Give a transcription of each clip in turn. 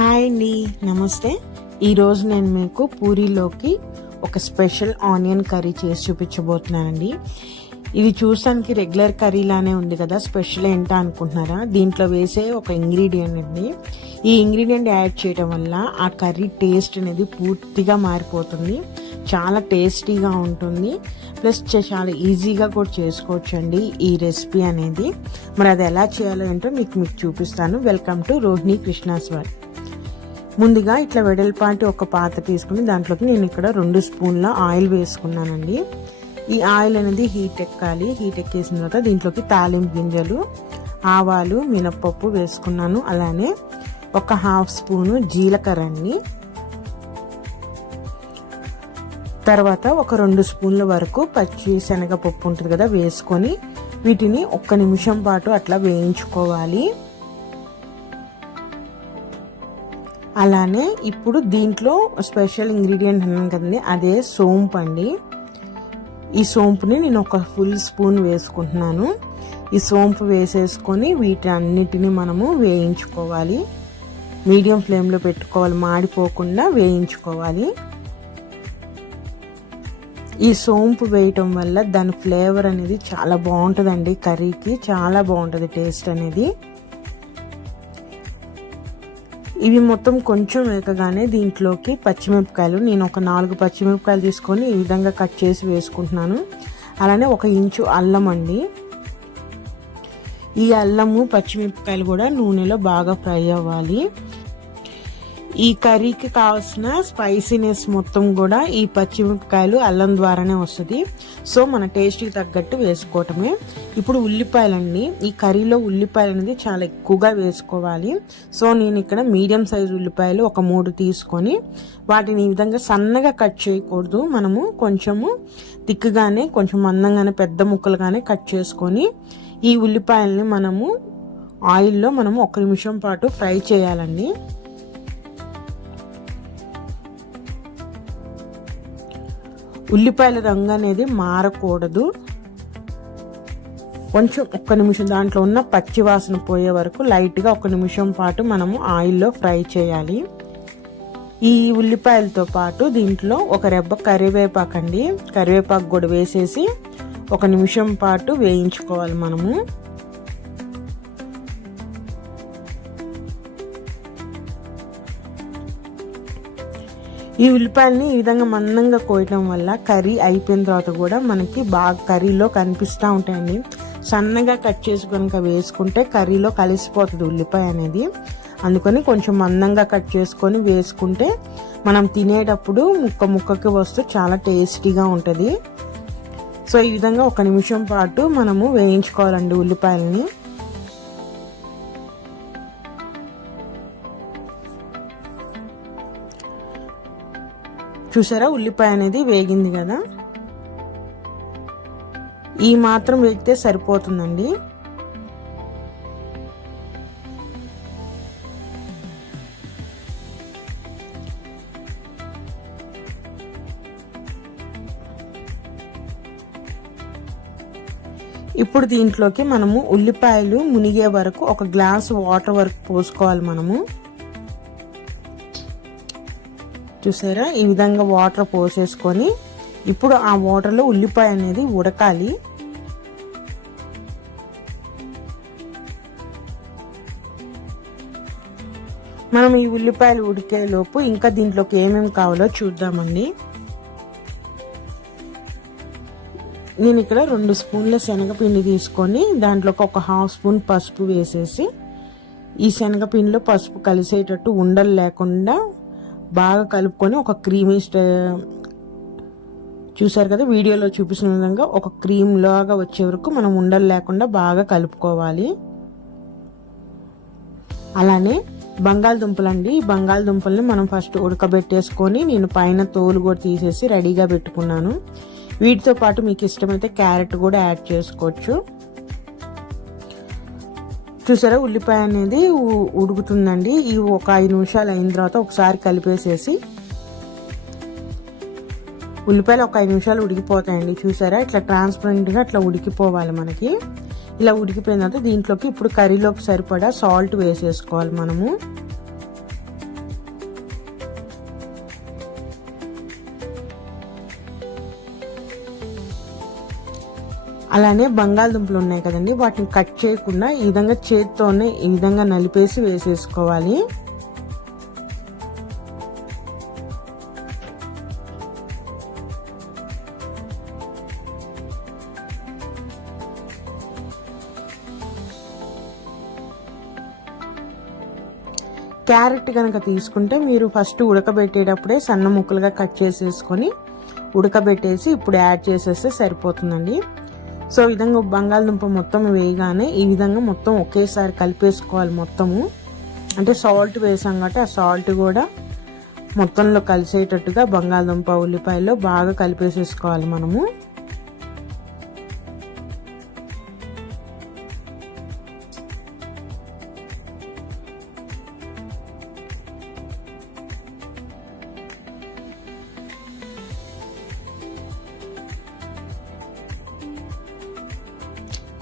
Hi అండి, నమస్తే. ఈరోజు నేను మీకు పూరీలోకి ఒక స్పెషల్ ఆనియన్ కర్రీ చేసి చూపించబోతున్నానండి. ఇది చూడడానికి రెగ్యులర్ కర్రీలానే ఉంది కదా, స్పెషల్ ఏంటా అనుకుంటున్నారా? దీంట్లో వేసే ఒక ఇంగ్రీడియంట్ అండి. ఈ ఇంగ్రీడియంట్ యాడ్ చేయడం వల్ల ఆ కర్రీ టేస్ట్ అనేది పూర్తిగా మారిపోతుంది. చాలా టేస్టీగా ఉంటుంది, ప్లస్ చాలా ఈజీగా కూడా చేసుకోవచ్చు అండి ఈ రెసిపీ అనేది. మరి అది ఎలా చేయాలో ఏంటో మీకు చూపిస్తాను. Welcome to Rohini Krishna's world. ముందుగా ఇట్లా వెడల్పాటి ఒక పాత్ర తీసుకుని దాంట్లోకి నేను ఇక్కడ 2 స్పూన్ల ఆయిల్ వేసుకున్నానండి. ఈ ఆయిల్ అనేది హీట్ ఎక్కాలి. హీట్ ఎక్కేసిన తర్వాత దీంట్లోకి తాలింపు గింజలు, ఆవాలు, మినప్పప్పు వేసుకున్నాను. అలానే ఒక 1/2 స్పూను జీలకర్ర అండి. తర్వాత ఒక 2 స్పూన్ల వరకు పచ్చి శనగపప్పు ఉంటుంది కదా, వేసుకొని వీటిని 1 నిమిషం పాటు అట్లా వేయించుకోవాలి. అలానే ఇప్పుడు దీంట్లో స్పెషల్ ఇంగ్రీడియంట్ అన్నాను కదండి, అదే సోంపు అండి. ఈ సోంపుని నేను ఒక ఫుల్ స్పూన్ వేసుకుంటున్నాను. ఈ సోంపు వేసేసుకొని వీటన్నిటిని మనము వేయించుకోవాలి. మీడియం ఫ్లేమ్లో పెట్టుకోవాలి, మాడిపోకుండా వేయించుకోవాలి. ఈ సోంపు వేయటం వల్ల దాని ఫ్లేవర్ అనేది చాలా బాగుంటుందండి, కర్రీకి చాలా బాగుంటుంది టేస్ట్ అనేది. ఇవి మొత్తం కొంచెం వేగగానే దీంట్లోకి పచ్చిమిరపకాయలు, నేను ఒక 4 పచ్చిమిరపకాయలు తీసుకొని ఈ విధంగా కట్ చేసి వేసుకుంటున్నాను. అలానే 1 ఇంచు అల్లం అండి. ఈ అల్లము పచ్చిమిరపకాయలు కూడా నూనెలో బాగా ఫ్రై అవ్వాలి. ఈ కర్రీకి కావాల్సిన స్పైసీనెస్ మొత్తం కూడా ఈ పచ్చిమిరపకాయలు అల్లం ద్వారానే వస్తుంది. సో మన టేస్ట్కి తగ్గట్టు వేసుకోవటమే. ఇప్పుడు ఉల్లిపాయలండి. ఈ కర్రీలో ఉల్లిపాయలు అనేది చాలా ఎక్కువగా వేసుకోవాలి. సో నేను ఇక్కడ మీడియం సైజు ఉల్లిపాయలు ఒక 3 తీసుకొని వాటిని ఈ విధంగా సన్నగా కట్ చేయకూడదు. మనము కొంచెము తిక్కుగానే, కొంచెం మందంగానే, పెద్ద ముక్కలుగానే కట్ చేసుకొని ఈ ఉల్లిపాయల్ని మనము ఆయిల్లో 1 నిమిషం పాటు ఫ్రై చేయాలండి. ఉల్లిపాయల రంగు అనేది మారకూడదు. కొంచెం 1 నిమిషం దాంట్లో ఉన్న పచ్చి వాసన పోయే వరకు లైట్గా 1 నిమిషం పాటు మనము ఆయిల్లో ఫ్రై చేయాలి. ఈ ఉల్లిపాయలతో పాటు దీంట్లో ఒక రెబ్బ కరివేపాకు అండి, కరివేపాకు కూడా వేసేసి 1 నిమిషం పాటు వేయించుకోవాలి మనము. ఈ ఉల్లిపాయలని ఈ విధంగా మందంగా కోయటం వల్ల కర్రీ అయిపోయిన తర్వాత కూడా మనకి బాగా కర్రీలో కనిపిస్తూ ఉంటాయండి. సన్నగా కట్ చేసి కనుక వేసుకుంటే కర్రీలో కలిసిపోతుంది ఉల్లిపాయ అనేది. అందుకని కొంచెం మందంగా కట్ చేసుకొని వేసుకుంటే మనం తినేటప్పుడు ముక్కకి వస్తూ చాలా టేస్టీగా ఉంటుంది. సో ఈ విధంగా 1 నిమిషం పాటు మనము వేయించుకోవాలండి ఉల్లిపాయలని. చూసారా, ఉల్లిపాయ అనేది వేగింది కదా, ఈ మాత్రం వేగితే సరిపోతుందండి. ఇప్పుడు దీంట్లోకి మనము ఉల్లిపాయలు మునిగే వరకు 1 గ్లాసు వాటర్ వరకు పోసుకోవాలి మనము. చూసారా, ఈ విధంగా వాటర్ పోసేసుకొని ఇప్పుడు ఆ వాటర్లో ఉల్లిపాయ అనేది ఉడకాలి. మనం ఈ ఉల్లిపాయలు ఉడికేలోపు ఇంకా దీంట్లోకి ఏమేమి కావాలో చూద్దామండి. నేను ఇక్కడ 2 స్పూన్ల శనగపిండి తీసుకొని దాంట్లోకి ఒక 1/2 స్పూన్ పసుపు వేసేసి ఈ శనగపిండిలో పసుపు కలిసేటట్టు ఉండలు లేకుండా బాగా కలుపుకొని ఒక క్రీమీ చూసారు కదా, వీడియోలో చూపిస్తున్న విధంగా ఒక క్రీమ్ లాగా వచ్చే వరకు మనం ఉండలు లేకుండా బాగా కలుపుకోవాలి. అలానే బంగాళదుంపలండి. ఈ బంగాళదుంపల్ని మనం ఫస్ట్ ఉడకబెట్టేసుకొని నేను పైన తోలు కూడా తీసేసి రెడీగా పెట్టుకున్నాను. వీటితో పాటు మీకు ఇష్టమైతే క్యారెట్ కూడా యాడ్ చేసుకోవచ్చు. చూసారా, ఉల్లిపాయ అనేది ఉడుకుతుందండి. ఈ ఒక 5 నిమిషాలు అయిన తర్వాత ఒకసారి కలిపేసేసి, ఉల్లిపాయలు ఒక 5 నిమిషాలు ఉడికిపోతాయండి. చూసారా, ఇట్లా ట్రాన్స్పరెంట్గా అట్లా ఉడికిపోవాలి మనకి. ఇలా ఉడికిపోయిన తర్వాత దీంట్లోకి ఇప్పుడు కర్రీలోకి సరిపడా సాల్ట్ వేసేసుకోవాలి మనము. అలానే బంగాళదుంపలు ఉన్నాయి కదండి, వాటిని కట్ చేయకుండా ఈ విధంగా చేత్తోనే ఈ విధంగా నలిపేసి వేసేసుకోవాలి. క్యారెట్ కనుక తీసుకుంటే మీరు ఫస్ట్ ఉడకబెట్టేటప్పుడే సన్న ముక్కలుగా కట్ చేసేసుకొని ఉడకబెట్టేసి ఇప్పుడు యాడ్ చేసేస్తే సరిపోతుందండి. సో ఈ విధంగా బంగాళదుంప మొత్తం వేయగానే ఈ విధంగా మొత్తం ఒకేసారి కలిపేసుకోవాలి మొత్తము. అంటే సాల్ట్ వేసాం కాబట్టి ఆ సాల్ట్ కూడా మొత్తంలో కలిసేటట్టుగా బంగాళదుంప ఉల్లిపాయలో బాగా కలిపేసేసుకోవాలి మనము.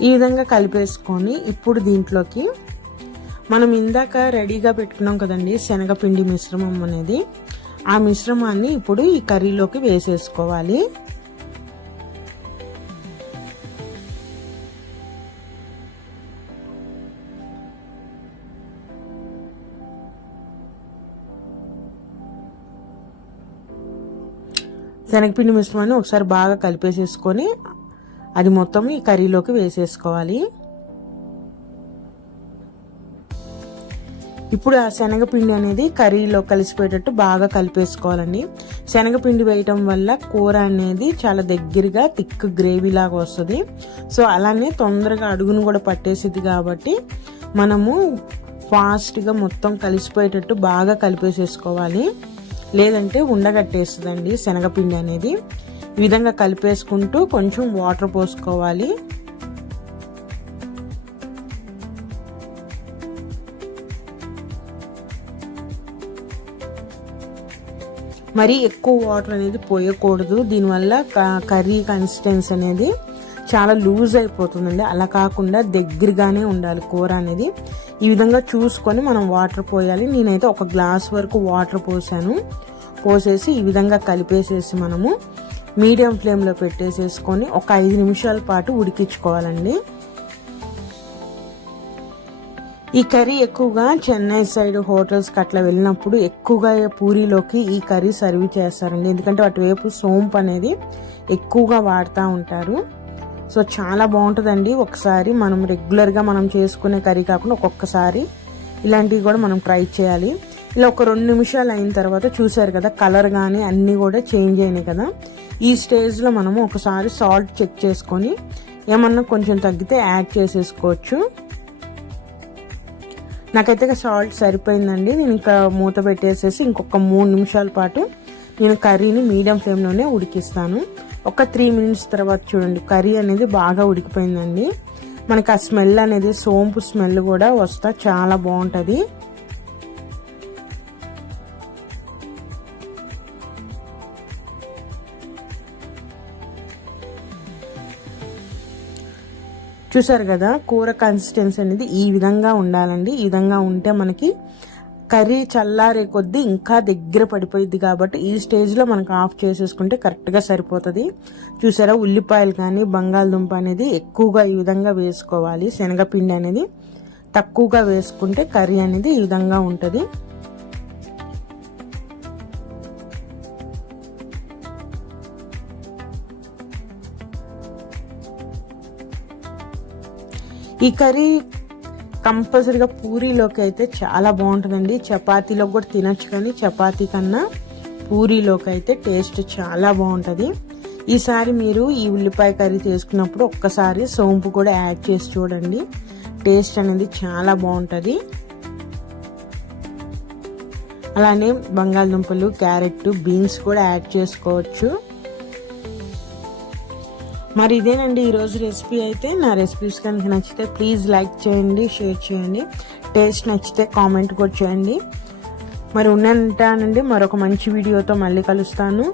ఈ విధంగా కలిపేసుకొని ఇప్పుడు దీంట్లోకి మనం ఇందాక రెడీగా పెట్టుకున్నాం కదండి శనగపిండి మిశ్రమం అనేది, ఆ మిశ్రమాన్ని ఇప్పుడు ఈ కర్రీలోకి వేసేసుకోవాలి. శనగపిండి మిశ్రమాన్ని ఒకసారి బాగా కలిపేసేసుకొని అది మొత్తం ఈ కర్రీలోకి వేసేసుకోవాలి. ఇప్పుడు ఆ శనగపిండి అనేది కర్రీలో కలిసిపోయేటట్టు బాగా కలిపేసుకోవాలండి. శనగపిండి వేయటం వల్ల కూర అనేది చాలా దగ్గరగా థిక్ గ్రేవీ లాగా వస్తుంది. సో అలానే తొందరగా అడుగును కూడా పట్టేసిద్ది కాబట్టి మనము ఫాస్ట్గా మొత్తం కలిసిపోయేటట్టు బాగా కలిపేసేసుకోవాలి, లేదంటే ఉండగట్టేస్తుందండి శనగపిండి అనేది. ఈ విధంగా కలిపేసుకుంటూ కొంచెం వాటర్ పోసుకోవాలి. మరి ఎక్కువ వాటర్ అనేది పోయకూడదు, దీనివల్ల కర్రీ కన్సిస్టెన్సీ అనేది చాలా లూజ్ అయిపోతుందండి. అలా కాకుండా దగ్గరగానే ఉండాలి కూర అనేది. ఈ విధంగా చూసుకొని మనం వాటర్ పోయాలి. నేనైతే ఒక గ్లాస్ వరకు వాటర్ పోసేసి ఈ విధంగా కలిపేసేసి మనము మీడియం ఫ్లేమ్లో పెట్టేసేసుకొని ఒక 5 నిమిషాల పాటు ఉడికించుకోవాలండి. ఈ కర్రీ ఎక్కువగా చెన్నై సైడ్ హోటల్స్కి అట్లా వెళ్ళినప్పుడు ఎక్కువగా పూరీలోకి ఈ కర్రీ సర్వ్ చేస్తారండి. ఎందుకంటే అటువైపు సోంపు అనేది ఎక్కువగా వాడుతూ ఉంటారు. సో చాలా బాగుంటుందండి. ఒకసారి మనం రెగ్యులర్గా మనం చేసుకునే కర్రీ కాకుండా ఒక్కొక్కసారి ఇలాంటివి కూడా మనం ట్రై చేయాలి. ఇలా ఒక 2 నిమిషాలు అయిన తర్వాత చూసారు కదా కలర్ కానీ అన్నీ కూడా చేంజ్ అయినాయి కదా. ఈ స్టేజ్లో మనము ఒకసారి సాల్ట్ చెక్ చేసుకొని ఏమన్నా కొంచెం తగ్గితే యాడ్ చేసేసుకోవచ్చు. నాకైతే సాల్ట్ సరిపోయిందండి. నేను ఇంకా మూత పెట్టేసేసి ఇంకొక 3 నిమిషాల పాటు నేను కర్రీని మీడియం ఫ్లేమ్లోనే ఉడికిస్తాను. ఒక 3 మినిట్స్ తర్వాత చూడండి కర్రీ అనేది బాగా ఉడికిపోయిందండి. మనకి ఆ స్మెల్ అనేది సోంపు స్మెల్ కూడా వస్తా చాలా బాగుంటుంది. చూసారు కదా కూర కన్సిస్టెన్సీ అనేది ఈ విధంగా ఉండాలండి. ఈ విధంగా ఉంటే మనకి కర్రీ చల్లారే కొద్దీ ఇంకా దగ్గర పడిపోయింది కాబట్టి ఈ స్టేజ్లో మనకు ఆఫ్ చేసేసుకుంటే కరెక్ట్గా సరిపోతుంది. చూసారా ఉల్లిపాయలు కానీ బంగాళదుంప అనేది ఎక్కువగా ఈ విధంగా వేసుకోవాలి. శనగపిండి అనేది తక్కువగా వేసుకుంటే కర్రీ అనేది ఈ విధంగా ఉంటుంది. ఈ కర్రీ కంపల్సరీగా పూరీలోకి అయితే చాలా బాగుంటుందండి. చపాతీలో కూడా తినచ్చు, కానీ చపాతీ కన్నా పూరీలోకి అయితే టేస్ట్ చాలా బాగుంటుంది. ఈసారి మీరు ఈ ఉల్లిపాయ కర్రీ చేసుకున్నప్పుడు ఒక్కసారి సోంపు కూడా యాడ్ చేసి చూడండి, టేస్ట్ అనేది చాలా బాగుంటుంది. అలానే బంగాళదుంపలు, క్యారెట్, బీన్స్ కూడా యాడ్ చేసుకోవచ్చు. మరి ఇదేనండి ఈరోజు రెసిపీ అయితే. నా రెసిపీస్ కనుక నచ్చితే ప్లీజ్ లైక్ చేయండి, షేర్ చేయండి. టేస్ట్ నచ్చితే కామెంట్ కూడా చేయండి. మరి ఉంటానండి, మరొక మంచి వీడియోతో మళ్ళీ కలుస్తాను.